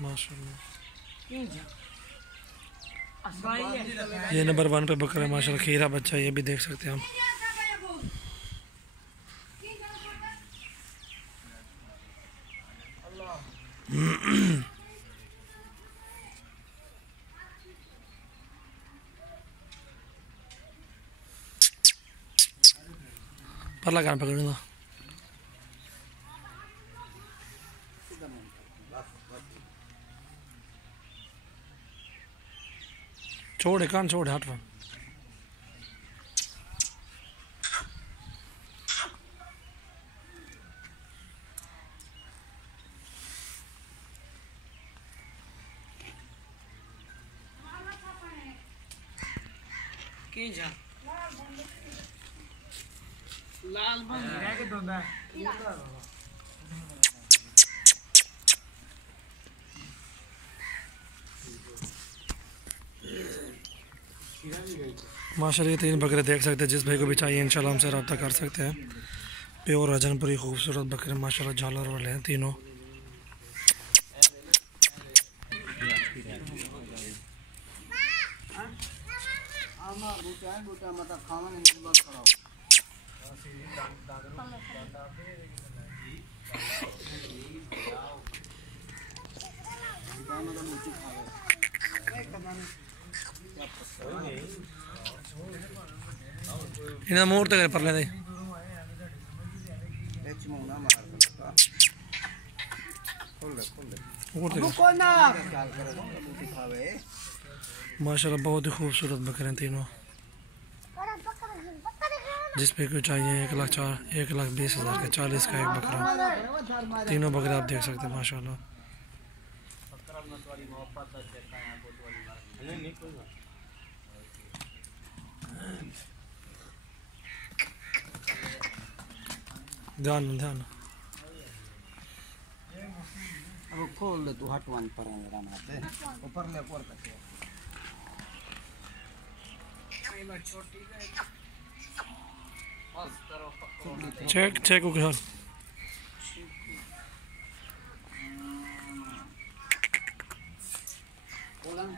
माशाल्लाह। ये नंबर 1 पे बकरा है माशाल्लाह, खीरा बच्चा, ये भी देख सकते हैं हम। परला कान पकड़ूंगा। छोड़ कान छोड़ हट। लाल बन रहा है दोंदा माशाल्लाह ये 3 बकरे देख सकते हैं। जिस भाई को भी चाहिए इंशाल्लाह हमसे रब्ता कर सकते हैं। प्योर रजनपुरी खूबसूरत बकरे माशाल्लाह, झालर वाले हैं तीनों। इन्हें मोड़ तक पर ले माशाल्लाह, बहुत ही खूबसूरत बकरे हैं तीनों। जिस पे को चाहिए 1,20,000 का, 40 का एक बकरा। तीनों बकरे आप देख सकते हैं माशाल्लाह। ध्यान ध्यान अब खोल ले तू, हटवान पर ऊपर ले ऊपर तक चेक चेक खोलन